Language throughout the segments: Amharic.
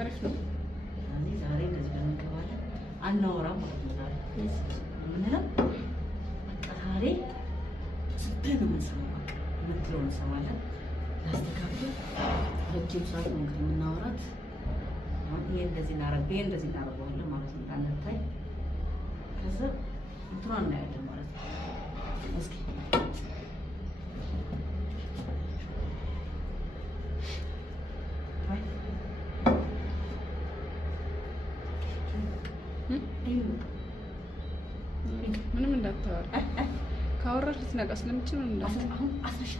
አሪፍ ነው። እዚህ ዛሬ እንደዚህ በመቀባለ አናወራም ማለት ነው። ዛሬ ምንድነው በቃ ዛሬ ስትል ነው የምንሰማው። በቃ የምትለውን እንሰማለን። ላስተካክል ረጅም ሰዓት ነው እንግዲህ የምናወራት። ይሄ እንደዚህ እናደርገዋለን ማለት ነው። እንዳንታይ ከዛ እንትኗን እናያለን ማለት ነው። እስኪ ምንም እንዳታወራ ካወራሽ ልትነቃ ስለምችል ነው። አሁን አስረሻ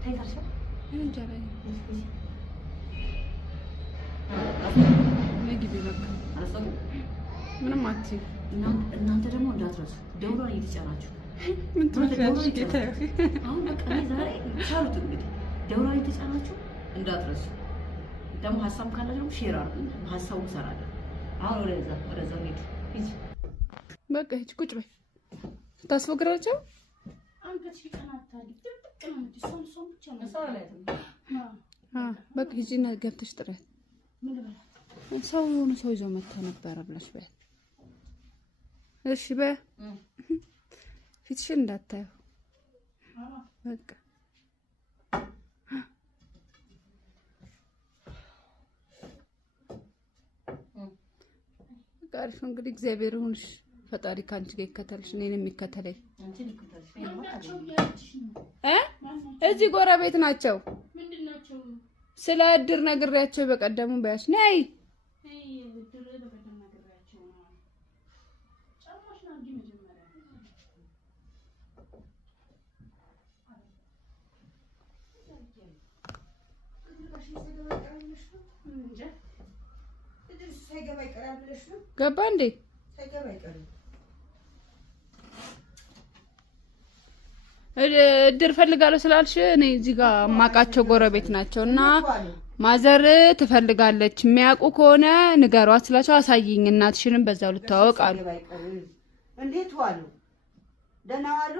ታይታርሻ እንጃ ላይ ነግቢ በቃ ምንም አትይ። እናንተ ደግሞ እንዳትረሱ ደውሏን እየተጫናችሁ ምን ትመስያለሽ? ጌታ አሁን በቃ ዛሬ ቻሉት እንግዲህ ደውሏን እየተጫናችሁ እንዳትረሱ። ደግሞ ሀሳብ ካላችሁ ሼር አድርጉ። ሀሳቡ ሰራለን። አሁን ወደዛ ሄዱ። በቃ ሂጂ ቁጭ በይ። ታስፎግራቸው በቃ ሂጂና ገብተሽ ጥሪያት። ሰው የሆነ ሰው ይዞ መጥቶ ነበረ ብለሽ በይ። እሺ በይ። ፊትሽን እንዳታየው በቃ አሪፍ ነው እንግዲህ። እግዚአብሔር ይሁንሽ። ፈጣሪ ካንቺ ጋር ይከተልሽ፣ እኔንም ይከተለኝ። እዚህ ጎረቤት ናቸው። ስለ እድር ነግሬያቸው በቀደሙ በያሽ ነይ ገባ እንዴ? እድር ፈልጋለሁ ስላልሽ እኔ እዚህ ጋር ማቃቸው ጎረቤት ናቸውና ማዘር ትፈልጋለች። የሚያውቁ ከሆነ ንገሯት ስላቸው አሳይኝ፣ እናትሽንም በዛው ልታወቅ አሉ። እንዴት ዋሉ? ደህና ዋሉ?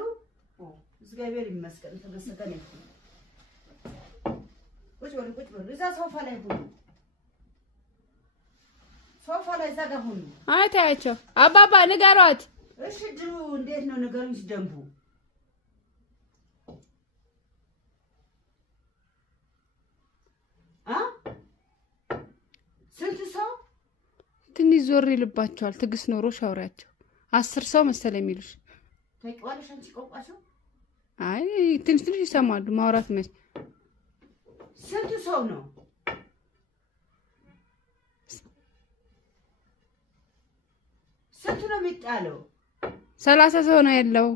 እግዚአብሔር ይመስገን። ተበሰቀን ይሁን። ቁጭ በሉ እዛ ሶፋ ላይ ሁኑ። ሶፋ ላይ እዛ ጋር ሁኑ። አይታያቸው አባባ ንገሯት። እሺ ድሩ እንዴት ነው ነገሩን? ደንቡ ስንት ሰው? ትንሽ ዞር ይልባቸዋል። ትዕግስት ኖሮ ሻውሪያቸው 10 ሰው መሰለኝ የሚሉሽ። ታውቂዋለሽ አንቺ ቆንቋቸው? አይ ትንሽ ይሰማሉ። ማውራት መች ስንት ሰው ነው? ስንት ነው የሚጣለው? 30 ሰው ነው ያለው።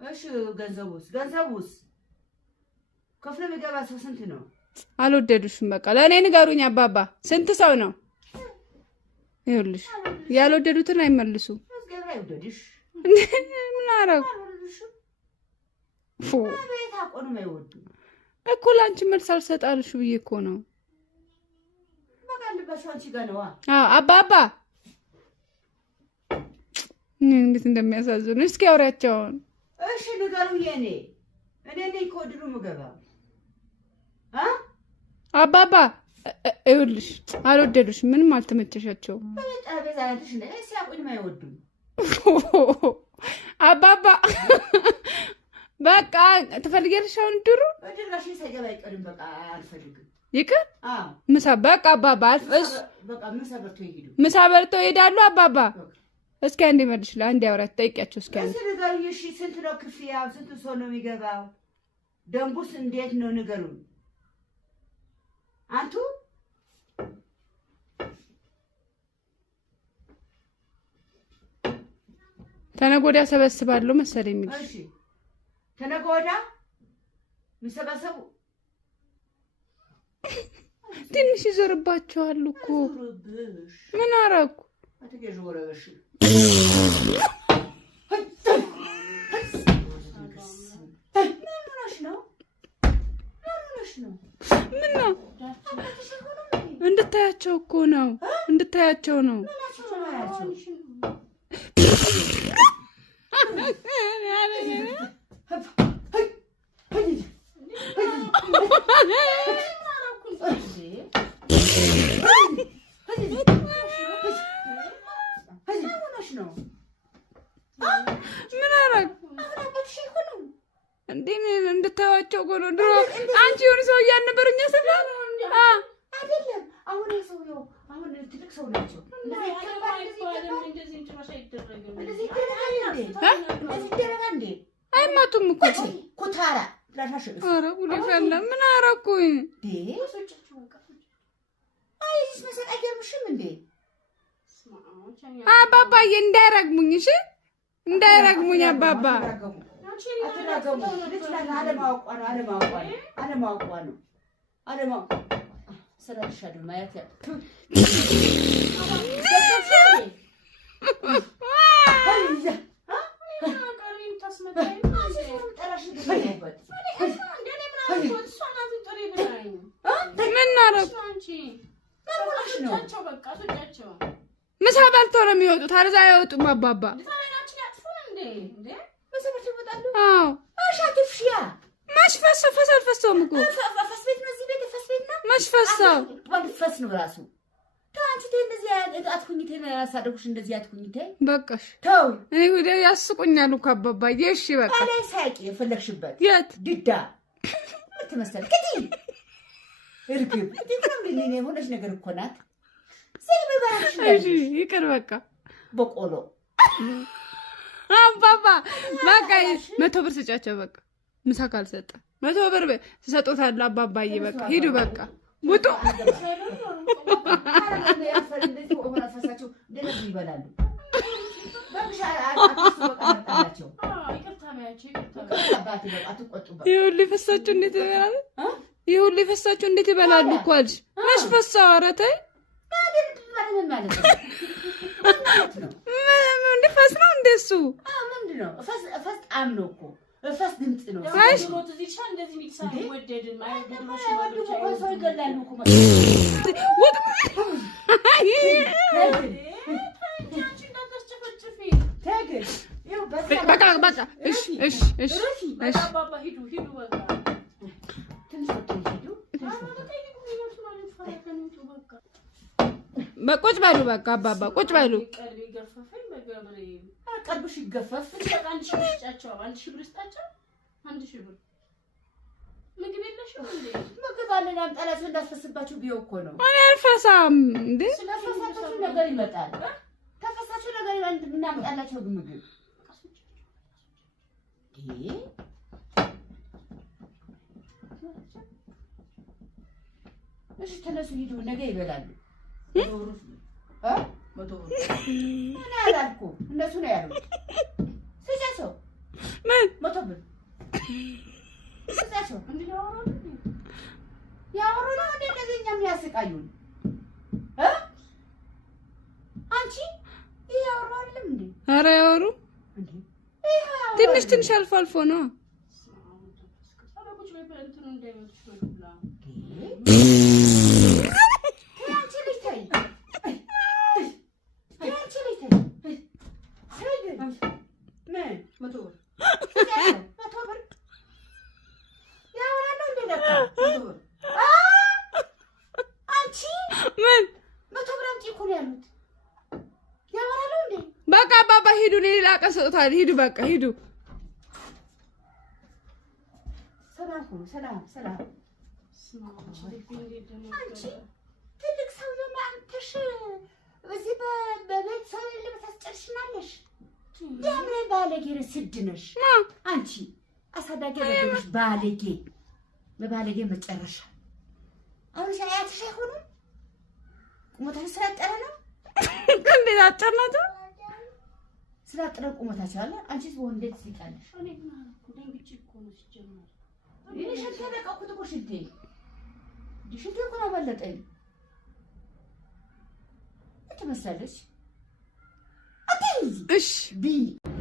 እሺ ገንዘቡስ ከፍለ የሚገባ ሰው ስንት ነው? አልወደዱሽም። በቃ ለእኔ ንገሩኝ አባባ ስንት ሰው ነው? ይኸውልሽ ያልወደዱትን አይመልሱ። ምን አደረጉ እኮ ለአንቺ መልስ አልሰጣልሽ ብዬ እኮ ነው። አባባ እንዴት እንደሚያሳዝኑ እስኪ አውሪያቸውን። እሺ ንገሩኝ። እኔ ነኝ ከወድሩ ምገባ አባባ ይኸውልሽ አልወደዱሽ፣ ምንም አልተመቸሻቸውም። አባባ በቃ ትፈልጊያለሽ? አሁን ድሩ ይቅር ምሳ በቃ አባባ ምሳ በልተው ይሄዳሉ። አባባ እስኪ አንዴ መልሽልኝ፣ አንዴ አውራት ጠይቂያቸው እስኪ አንዴ። ስንት ነው ክፍያው? ስንት ሰው ነው የሚገባው? ደንቡስ እንዴት ነው ንገሩን። አንቱ ተነገ ወዲያ ሰበስባለሁ መሰለኝ የሚልሽ። እሺ ተነገ ወዲያ የሚሰበሰቡ ትንሽ ይዞርባቸዋል እኮ። ምን አደረኩ? ምን ነው? እንድታያቸው እኮ ነው። እንድታያቸው ነው። ምን አረግ እንዴ እንድታዋቸው እኮ ነው። ድሮ አንቺ የሆነ ሰው እያልነበረኛ ሰፈር አይደለም። አሁን ሰውየው አሁን ትልቅ ሰው ናቸው። አይማቱም እኮ ኩታራ ላሻሽ ኧረ ጉድ ፈላ። ምን አረኩኝ? አይስ መሰል አይገርምሽም እንዴ? አባባዬ እንዳይረግሙኝ፣ እሺ እንዳይረግሙኝ አባባ። ስለሻዱ ማየት ምሳ በልተው ነው የሚወጡት። አረዛ አይወጡም አባባ። አዎ አሻትፍሽያ ማሽፈሰው ፈሰልፈሰውም እኮ ፈስቤት ነው። እዚህ ቤት ፈስቤት ነው ማሽፈሰው ፈስ ነው ራሱ። ታንቺ እንደዚህ አትኩኝቴ ነው ያሳደጉሽ። እንደዚህ አትኩኝቴ በቃሽ። ተው እኔ ወደ ያስቁኛል እኮ አባባ። እሺ በቃ አላይ ሳቂ የፈለግሽበት የት ድዳ ምትመሰል ከዲ እርግብ እንዴት ነው የሆነች ነገር እኮ ናት። እሺ ይቅር በቃ። በቆሎ አባባ በቃ 100 ብር ስጫቸው በቃ። ምሳ ካልሰጠ 100 ብር ትሰጡታለህ አባባዬ። በቃ ሂዱ በቃ ውጡ። ይሁሉ ፈሳችሁ እንዴት ይበላሉ? ይሁሉ ፈሳችሁ እንዴት ይበላሉ እኮ አልሽ። መች ፈሳው? ኧረ ተይ ምን ፈስ ነው እንደሱ? ምንድነው ፈስ ጣም ነው እኮ ፈስ ድምጽ ነው። አይሽ ሮት እዚህ ሻ እንደዚህ ሚልሳ ወደድን ማለት ነው። ሽማግሌዎች ሰው ይገላሉ እኮ በቃ በቃ እሺ እሺ እሺ እሺ አባባ ሂዱ በቃ በቁጭ በሉ በቃ አባባ ቁጭ በሉ። ቀልብሽ ይገፈፍ። አንድ ሺህ ብር ስጫቸው። 1000 ብር ስጣቸው። 1000 ብር ምግብ የለሽም እንዴ? ምግብ አለና አምጣላችሁ እንዳትፈስባችሁ ቢው እኮ ነው። እኔ አልፈሳም እንዴ። ስለፈሳችሁ ነገር ይመጣል። ተፈሳችሁ ነገር ይላል እናምጣላችሁ ምግብ እሺ ተነሱ ሂዱ። ነገ ይበላሉ። እኔ አላልኩም እነሱ ነው ያሉት። ስጫቸው ምን 100 ብር ስጫቸው። ያወሩ ነው እንደ እንደዚህ እኛም ያስቃዩን። አንቺ ይሄ ያወሩ አይደለም እንዴ? ኧረ ያወሩ ትንሽ ትንሽ አልፎ አልፎ ነው። በቃ አባባ ሂዱ። ሌላ ቀን ሰጥቷል። ሂዱ በቃ ሂዱ። ሰላም አንቺ ትልቅ ሰው የማንተሽ እዚህ በቤት ሰው የለም ታስጨርሽናለሽ። ለምን ባለጌ ስድ ነሽ አንቺ? አሳዳጊ ለሽ ባለጌ በባለጌ መጨረሻ። አሁን ሳያትሽ አይሆንም። ቁመታሽ ስላጠረ ነው እንዴት አጨናቸው ስላጠረ ቁመታሽ አለ። አንቺስ ወንዴት ትስቃለሽ? እኔ ግን ደንግጬ እኮ ነው ሲጀመር። እኔ ሽንቴ ለቀኩት እኮ ሽንቴ እኮ ነው በለጠኝ። ትመሰለሽ እሺ ቢ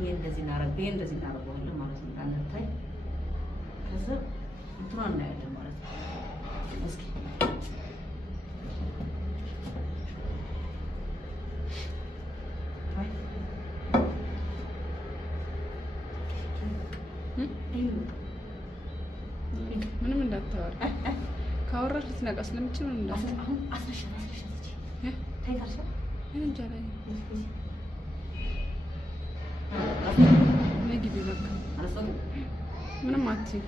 እንደዚህ እናደርገዋለን ማለት ነው። አንተታይ ከዛ እንትራ እናያለን ማለት ነው። እስኪ ምንም እንዳታወራ ካወራሽ ልትነቃ ስለምችል ነው እንዴ? አሁን አስረሻት ታይታሽ እንጃ ላይ ነግቢ በቃ አረፈው ምንም አትይ።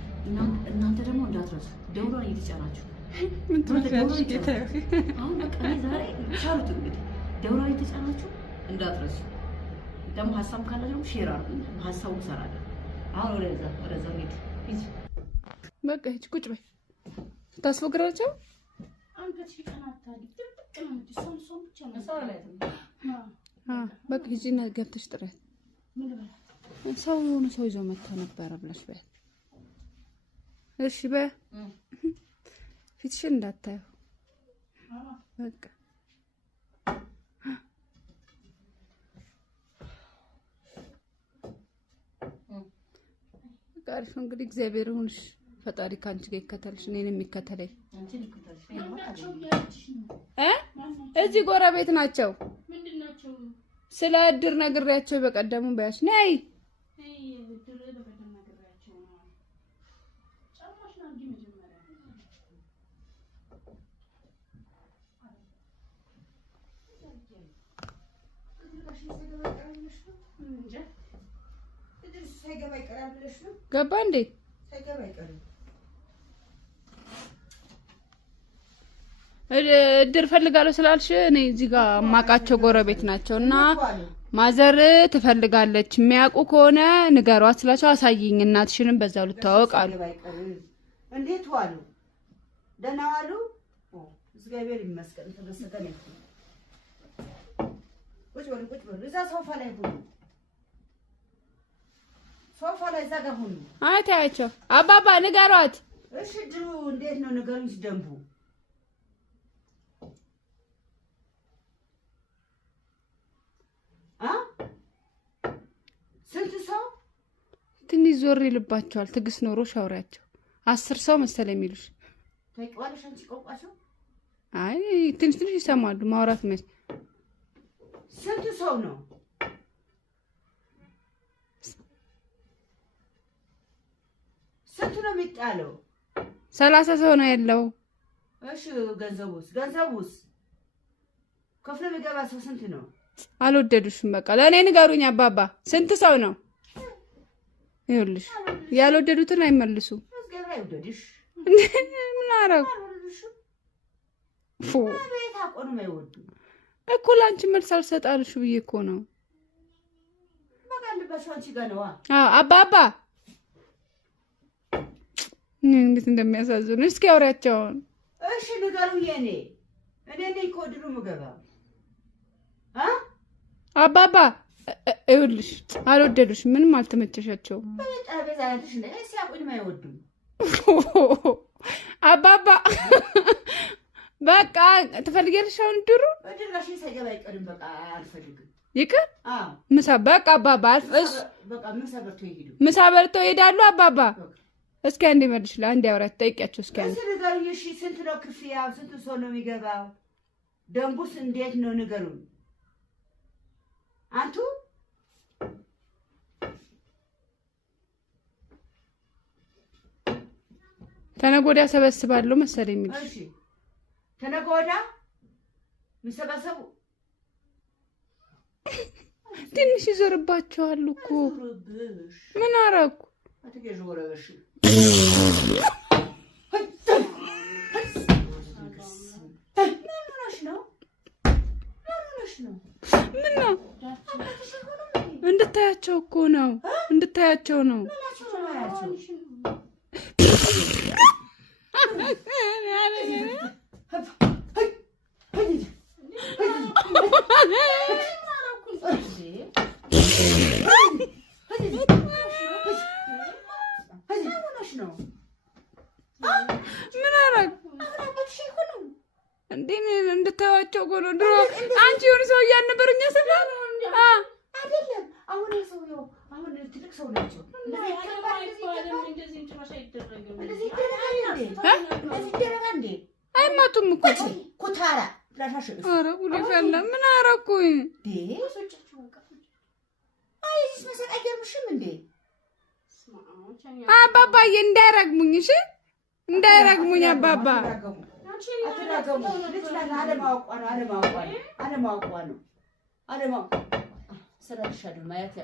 እናንተ ደግሞ እንዳትረሱ ደውሏን እየተጫናችሁ ምን ትመስያለሽ ጌታዬ? አሁን በቃ ዛሬ ቻሉት እንግዲህ ደውሏን እየተጫናችሁ እንዳትረሱ። ደግሞ ሀሳብ ካለ ደግሞ ሼር አድርጉ። ሀሳቡ ሰራለን። አሁን ወደዛ ሂድ ሂድ በቃ ሂጅ ቁጭ በይ። ታስፎግራቸው በቃ ሂጂና ገብተሽ ጥሪያት። ሰው የሆነ ሰው ይዞ መጥተው ነበረ ብለሽ በይ። እሺ በይ ፊትሽን እንዳታየው በቃ አሪፍ ነው እንግዲህ። እግዚአብሔር ይሁንሽ፣ ፈጣሪ ካንቺ ጋር ይከተልሽ፣ እኔንም የሚከተለኝ እዚህ ጎረቤት ናቸው። ስለ እድር ነግሬያቸው በቀደሙ በያሽ ነይ ገባ እንዴ? እድር ፈልጋለሁ ስላልሽ እኔ እዚህ ጋር ማቃቸው ጎረቤት ናቸውና ማዘር ትፈልጋለች። የሚያውቁ ከሆነ ንገሯት ስላቸው አሳይኝ፣ እናትሽንም በዛው ልታወቅ አሉ። እንዴት ዋሉ? ደህና ዋሉ? እግዚአብሔር ይመስገን ተደሰተን። ቁጭ በሉ እዛ ሶፋ ላይ ሁኑ። ሶፋ ላይ እዛ ጋር ሁኑ። አይታያቸው አባባ ንገሯት። እሺ ድሩ እንዴት ነው ንገሩኝ። ደንቡ ስንት ሰው? ትንሽ ዞር ይልባቸዋል። ትዕግስት ኖሮ ሻውሪያቸው 10 ሰው መሰለኝ የሚሉሽ። ታውቂዋለሽ አንቺ ቆንቋቸው? አይ ትንሽ ይሰማሉ ማውራት መች። ስንት ሰው ነው? ስንት ነው የሚጣለው? 30 ሰው ነው ያለው። እሺ ገንዘቡስ ከፍለ የሚገባ ሰው ስንት ነው? አልወደዱሽም። በቃ ለእኔ ንገሩኝ አባባ ስንት ሰው ነው? ይኸውልሽ ያልወደዱትን አይመልሱ። እግዚአብሔር አይወደድሽ። ምን አደረኩ ቤት አቆንም አይወዱ እኮ ለአንቺ መልስ አልሰጣልሽ ብዬ እኮ ነው። በቃ ልባቸው አንቺ ጋር ነዋ። አባባ እንዴት እንደሚያሳዝኑ እስኪ አውሪያቸውን። እሺ ንገሩኝ። እኔ ነኝ ከወድሩ ምገባ አባባ ይኸውልሽ አልወደዱሽ፣ ምንም አልተመቸሻቸው። ጠረጴዛ ላይ ተሽነ ሲያቆንም አይወዱም አባባ በቃ ትፈልጊያለሽ? አሁን ድሩ በድራሽ ሳይገባ አይቀርም። በቃ አልፈልግም። ይቅር ምሳ በቃ አባባ በቃ ምሳ በልተው ይሄዱ። ምሳ በልተው ይሄዳሉ። አባባ እስኪ አንዴ መልሽ፣ ለአንዴ አውራት ጠይቂያቸው እስኪ አንዴ ንገሩኝ። እሺ ስንት ነው ክፍያው? ስንት ሰው ነው የሚገባው? ደንቡስ እንዴት ነው ንገሩኝ። አንቱ ተነገ ወዲያ ሰበስባለሁ መሰለኝ የሚልሽ። እሺ ተነገ ወዲያ የሚሰበሰቡ ትንሽ ይዞርባቸዋል እኮ። ምን አደረኩ? አትገዥ ወረሽ ምን ነው? እንድታያቸው እኮ ነው። እንድታያቸው ነው። ምን አደረግ እንዴ? እንድታያቸው እኮ ነው። ድሮ አንቺ የሆነ ሰው እያልነበር እኛ ሰፈር አይደለም። አሁን ሰው አሁን ትልቅ ሰው ናቸው። አይመጡም እኮ ኩታራ ኧረ ጉዴ ፈላ። ምን አደረኩኝ? አይገርምሽም እንዴ? አባባዬ እንዳይረግሙኝ፣ እሺ እንዳይረግሙኝ አባባ አትናገሩ። ልጅ ናት። አለማወቋ ነው። ስራልሻለሁ ማየት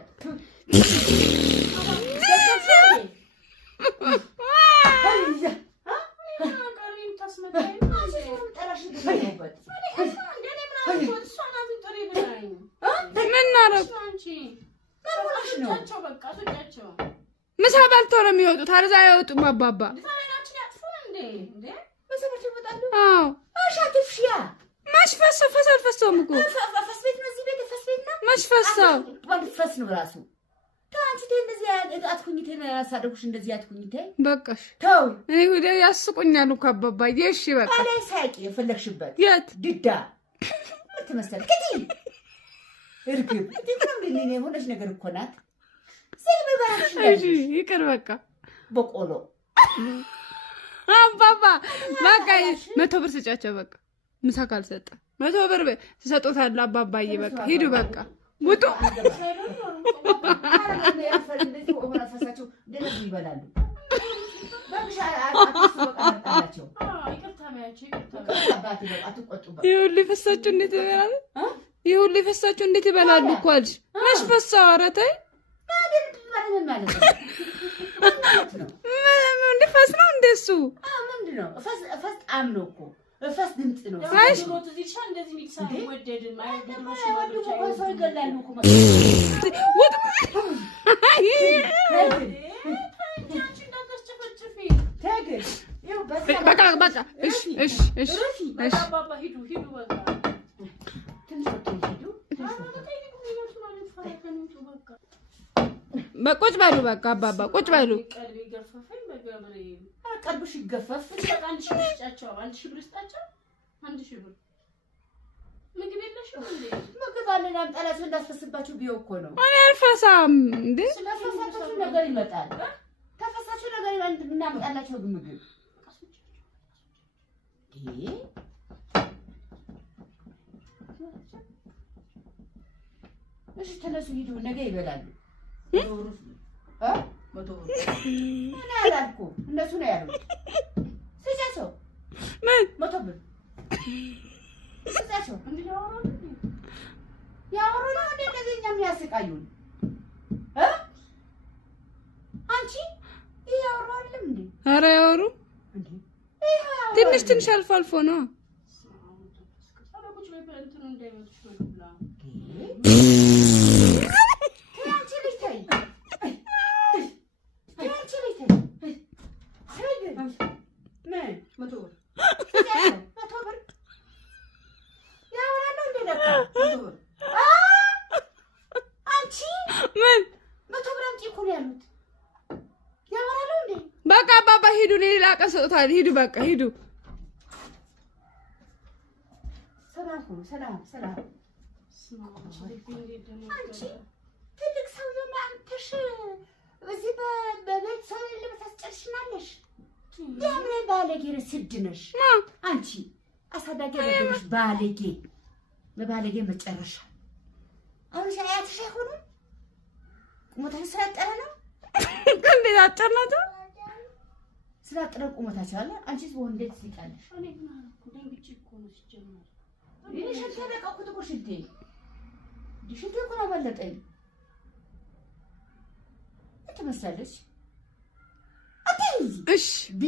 ምሳ በልተው ነው የሚወጡት። አረዛ አይወጡም አባባ። ፈሰውም እኮ ፈሰው ፈስ ነው ራሱ። ታንቺ እንደዚህ አትኩኝቴ ነው ያሳደኩሽ። እንደዚህ አትኩኝቴ በቃሽ። ተው እኔ ሁሌ ያስቁኛል እኮ አባባ። እሺ በቃ አላይ ሳቂ የፈለግሽበት የት ድዳ ትመስል ከቲ እርግብ እንዴት ነው የሆነች ነገር እኮ ናት። እሺ ይቅር በቃ። በቆሎ አባባ በቃ 100 ብር ስጫቸው በቃ። ምሳ ካልሰጠ 100 ብር ትሰጡታል አባባዬ። በቃ ሂዱ በቃ ውጡ። ይሁሉ ፈሳችሁ እንዴት ይበላሉ? ይሁሉ ፈሳችሁ እንዴት ይበላሉ እኮ አልሽ። መች ፈሳው? ኧረ ተይ እንደ ፈስ ነው እንደሱ ምንድነው? ፈስ ጣም ነው እኮ ፈስ ድምጽ ነው። አይሽ በቃ እሺ ቁጭ በሉ በቃ አባባ ቁጭ በሉ። ቀልብሽ ይገፈፍ። አንድ ሺህ ብር ስጣቸው። ምግብ የለሽም እንዴ? ምግብ አለን አምጣላችሁ። እንዳስፈስባችሁ ቢው እኮ ነው። እኔ አልፈሳም እንዴ። ስለፈሳችሁ ነገር ይመጣል። ተፈሳችሁ ነገር ይላል። እናምጣላችሁ ምግብ እሺ ተነሱ ሂዱ። ነገ ይበላሉ። እኔ አላልኩም፣ እነሱ ነው ያሉት። ስጫቸው ምን 100 ብር ስጫቸው። ያወሩ ነው እንደ እንደዚህ እኛም ያስቃዩን። አንቺ ይሄ ያወሩ አይደለም እንዴ? ኧረ ያወሩ ትንሽ አልፎ አልፎ ነው። በቃ አባባ ሂዱ፣ ሌላ ቀን ሰጥቷል። ሂዱ በቃ ሂዱ። ሰላም። አንቺ ትልቅ ሰው የማንተሽ እዚህ በቤት ሰው ለምታስጨርሽናለሽ። ለምን ባለጌ ስድ ነሽ አንቺ? አሳዳጊ ያደረግሽ ባለጌ፣ በባለጌ መጨረሻ። አሁን ሳያትሽ አይሆንም። ቁመታሽ ስላጠረ ነው። እንዴት አጭር ናቸው? ስላጠረ ቁመታቸው አለ። አንቺስ በሆነ እንዴት ትስቃለሽ? እኔ ግን አልኩ ደንግጬ እኮ ነው ሲጀመር። እኔ ሽንቴ ለቀኩት እኮ ሽንቴ እኮ ነው በለጠኝ። ትመስላለች። እሺ ቢ